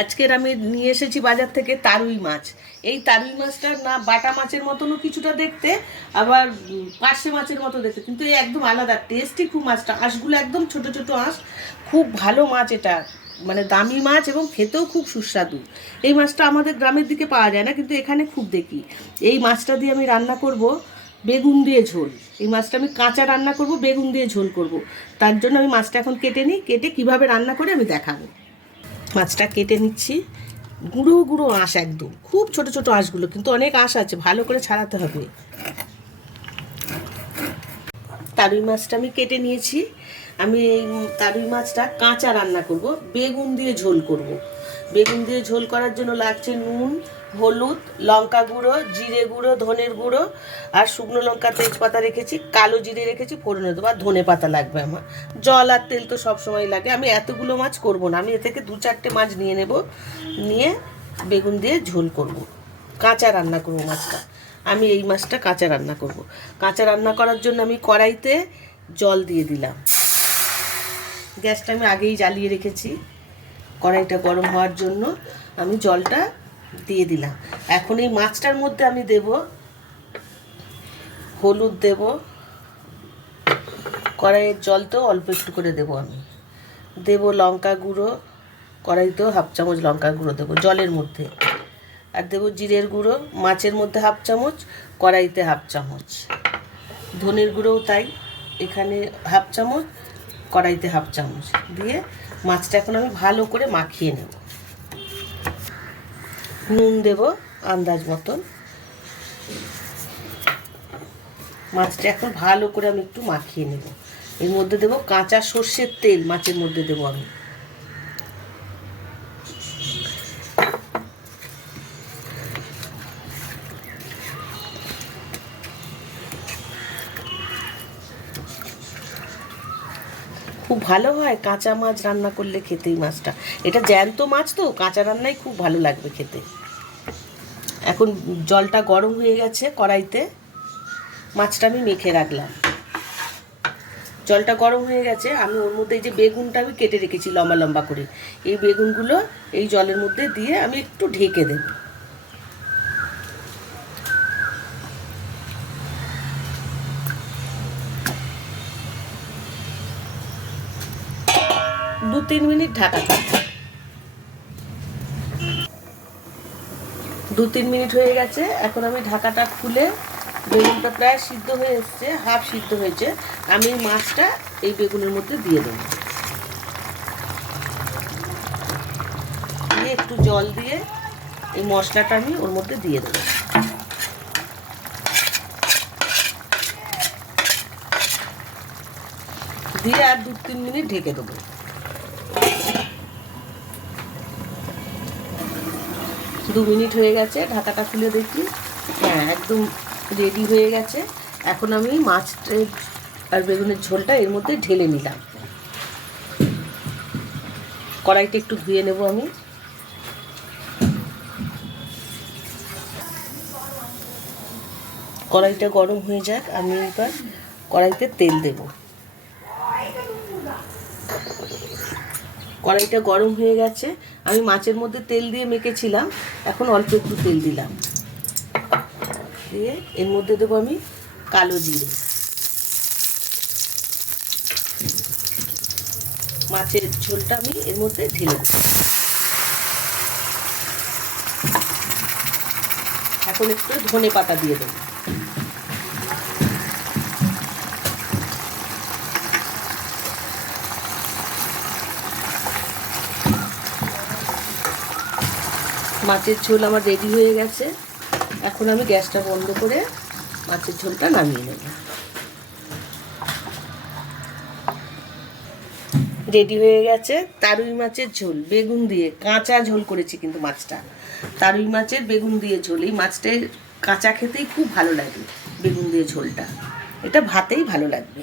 আজকের আমি নিয়ে এসেছি বাজার থেকে তারুই মাছ। এই তারুই মাছটা না বাটা মাছের মতনও কিছুটা দেখতে, আবার পার্শে মাছের মতো দেখতে, কিন্তু এই একদম আলাদা টেস্টি খুব মাছটা। আঁশগুলো একদম ছোট ছোট আঁশ, খুব ভালো মাছ এটা, মানে দামি মাছ এবং খেতেও খুব সুস্বাদু। এই মাছটা আমাদের গ্রামের দিকে পাওয়া যায় না, কিন্তু এখানে খুব দেখি। এই মাছটা দিয়ে আমি রান্না করব বেগুন দিয়ে ঝোল। এই মাছটা আমি কাঁচা রান্না করব, বেগুন দিয়ে ঝোল করব। তার জন্য আমি মাছটা এখন কেটে নিই, কেটে কিভাবে রান্না করে আমি দেখাবো। মাছটা কেটে নিচ্ছি, গুঁড়ো গুঁড়ো আঁশ, একদম খুব ছোট ছোট আঁশগুলো, কিন্তু অনেক আঁশ আছে, ভালো করে ছাড়াতে হবে। তারুই মাছটা আমি কেটে নিয়েছি। আমি এই তারুই মাছটা কাঁচা রান্না করব, বেগুন দিয়ে ঝোল করব। বেগুন দিয়ে ঝোল করার জন্য লাগছে নুন, হলুদ, লঙ্কা গুঁড়ো, জিরে গুঁড়ো, ধনের গুঁড়ো, আর শুকনো লঙ্কা, তেজপাতা রেখেছি, কালো জিরে রেখেছি, ফোড়নে দেবো, আর ধনে পাতা লাগবে আমার। জল আর তেল তো সবসময় লাগে। আমি এতগুলো মাছ করব না, আমি এ থেকে 2-4টে মাছ নিয়ে নেব, নিয়ে বেগুন দিয়ে ঝোল করব, কাঁচা রান্না করব মাছটা। আমি এই মাছটা কাঁচা রান্না করব। কাঁচা রান্না করার জন্য আমি কড়াইতে জল দিয়ে দিলাম। গ্যাসটা আমি আগেই জ্বালিয়ে রেখেছি। কড়াইটা গরম হওয়ার জন্য আমি জলটা দিয়ে দিলাম। এখন এই মাছটার মধ্যে আমি দেব হলুদ, দেব কড়াইয়ের জল তো অল্প একটু করে দেব, আমি দেব লঙ্কা গুঁড়ো, কড়াইতেও 1/2 চামচ লঙ্কা গুঁড়ো দেবো জলের মধ্যে, আর দেবো জিরের গুঁড়ো, মাছের মধ্যে 1/2 চামচ, কড়াইতে 1/2 চামচ, ধনের গুঁড়োও তাই, এখানে 1/2 চামচ, কড়াইতে 1/2 চামচ দিয়ে মাছটা এখন আমি ভালো করে মাখিয়ে নেব। নুন দেব আন্দাজ মতন। মাছটা এখন ভালো করে আমি একটু মাখিয়ে নেব। এর মধ্যে দেব কাঁচা সর্ষের তেল, মাছের মধ্যে দেব আমি। খুব ভালো হয় কাঁচা মাছ রান্না করলে খেতে। এই মাছটা, এটা জ্যান্ত মাছ তো, কাঁচা রান্নাই খুব ভালো লাগবে খেতে। এখন জলটা গরম হয়ে গেছে, কড়াইতে মাছটা আমি মেখে রাখলাম। জলটা গরম হয়ে গেছে, আমি ওর মধ্যে এই যে বেগুনটা আমি কেটে রেখেছি লম্বা লম্বা করে, এই বেগুনগুলো এই জলের মধ্যে দিয়ে আমি একটু ঢেকে দেব। দু 3 মিনিট ঢাকা থাকবে। 2-3 মিনিট হয়ে গেছে। এখন আমি ঢাকাটা খুলে, বেগুনটা প্রায় সিদ্ধ হয়ে এসছে, হাফ সিদ্ধ হয়েছে, আমি এই মাছটা এই বেগুনের মধ্যে দিয়ে দেবো। দিয়ে একটু জল দিয়ে এই মশলাটা আমি ওর মধ্যে দিয়ে দেবো। দিয়ে আর 2-3 মিনিট ঢেকে দেবো। 2 মিনিট হয়ে গেছে, ঢাকাটা খুলে দেখি, হ্যাঁ একদম রেডি হয়ে গেছে। এখন আমি মাছের আর বেগুনের ঝোলটা এর মধ্যে ঢেলে নিলাম। কড়াইটা একটু ধুয়ে নেব আমি। কড়াইটা গরম হয়ে যাক, আমি এবার কড়াইতে তেল দেব। কড়াইটা গরম হয়ে গেছে, আমি মাছের মধ্যে তেল দিয়ে মেখেছিলাম, এখন অল্প একটু তেল দিলাম, দিয়ে এর মধ্যে দেবো আমি কালো জিরে। মাছের ঝোলটা আমি এর মধ্যে ঢেলে দেব। এখন একটু ধনে পাতা দিয়ে দেবো। মাছের ঝোল আমার রেডি হয়ে গেছে। এখন আমি গ্যাসটা বন্ধ করে মাছের ঝোলটা নামিয়ে নেব। রেডি হয়ে গেছে তারুই মাছের ঝোল, বেগুন দিয়ে কাঁচা ঝোল করেছি কিন্তু মাছটা। তারুই মাছের বেগুন দিয়ে ঝোল, এই মাছটার কাঁচা খেতেই খুব ভালো লাগে, বেগুন দিয়ে ঝোলটা, এটা ভাতেই ভালো লাগবে।